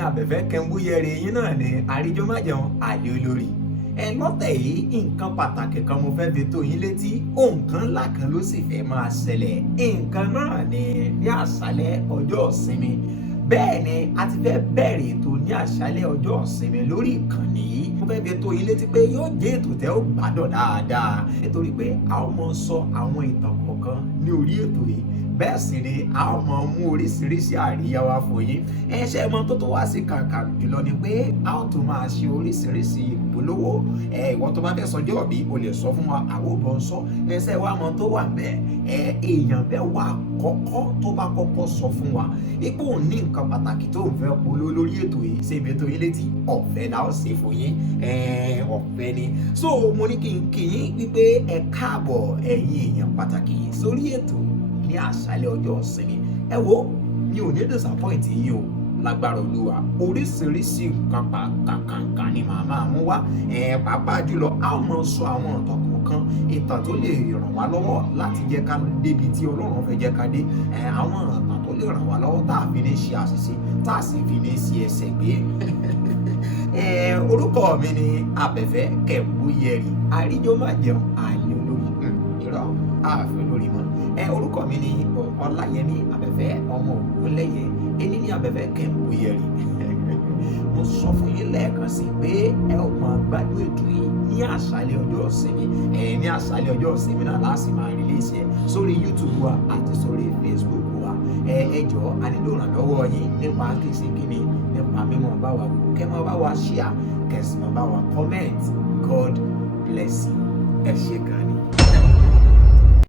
Abefe Kembuyere yín náà ni àríjọmájẹun àlè olórí. Lọ́tẹ̀ yìí nǹkan pàtàkì kan mo fẹ́ fi tó yín létí, nǹkan ńlá kan ló sì fẹ́ máa ṣẹlẹ̀. Nǹkan náà ni ní àṣálẹ́ ọjọ́ ìsinmi. Bẹ́ẹ̀ ni a ti fẹ́ bẹ̀rẹ̀ ètò ní àṣálẹ́ ọjọ́ ìsinmi lórí ìkànnì yìí. Mo fẹ́ fi tó yín létí pé yóò jẹ́ ètò tẹ́ ó gbádùn dáadáa, nítorí pé a ó máa sọ àwọn ìtàn kọ̀ọ̀kan ní orí ètò yìí. Bẹ́ẹ̀ sì ni a ó máa mú oríṣiríṣi àríyá wá fún yín. Ṣé mọ̀ tó wá sí kàkà jùlọ ni pé a ó tún máa ṣe oríṣiríṣi ìpolówó. Ìwọ tó bá fẹ́ sọjọ́ òbí o lè sọ fún wa, àwọn ò bọ̀ ń sọ. Ṣé wàá mọ̀ tó wà bẹ́ẹ̀? Èèyàn bẹ́ẹ̀ wà kọ́kọ́ tó bá kọ́kọ́ sọ fún wa ipò ní nǹkan pàtàkì tó ń fẹ́ polówó lórí ètò yìí, ṣé ibi tó yín létí ọ̀fẹ́ la ó ṣe fún yín. Ọ̀fẹ́ ni. So mo ní kí n kí yín wípé ẹ káàbọ̀ ẹ̀yin èèyàn pàtàkì sórí ètò ní àṣálẹ́ ọjọ́ ìsinmi. Ẹ wo mi ò ní disappoint yín o, lágbára Olúwa. Oríṣiríṣi nǹkan kàkàǹkà ni màmá mú wá. Pàápàá jùlọ a ó máa sọ àwọn ìtàn kọ̀ọ̀kan, ìtàn tó lè ràn wá lọ́wọ́ láti jẹ́ ká débi tí Ọlọ́run fẹ́ jẹ́ ká dé. Àwọn ìtàn tó lè ràn wá lọ́wọ́ tá a fi ní ṣe àṣìṣe, tá a sì fi ní ṣe ẹsẹ̀ gbé. Orúkọ mi ni Abefe Kembuyere, àríjọmájẹun àlè olórí. Irọ́ ààfin olórí mọ́. Orúkọ mi ni Olayemi Abefe ọmọ Ògúnlẹ́yẹ, ẹni ní Abefe Kembuyere. Mo sọ fún yín lẹ́ẹ̀kan sí pé ẹ ó máa gbádùn ètò yìí ní àṣálẹ́ ọjọ́ ìsinmi. Ní àṣálẹ́ ọjọ́ ìsinmi náà láti máa release ẹ̀ sórí YouTube wa àti sórí Facebook wa. Ẹ jọ̀ọ́ a nílò ìrànlọ́wọ́ yín nípa kìsìkìnì, nípa mímọ̀ bá wa wò, kẹ́ máa bá wa share, kẹ́ sì máa bá wa comment. God bless you. Ẹ ṣé gan.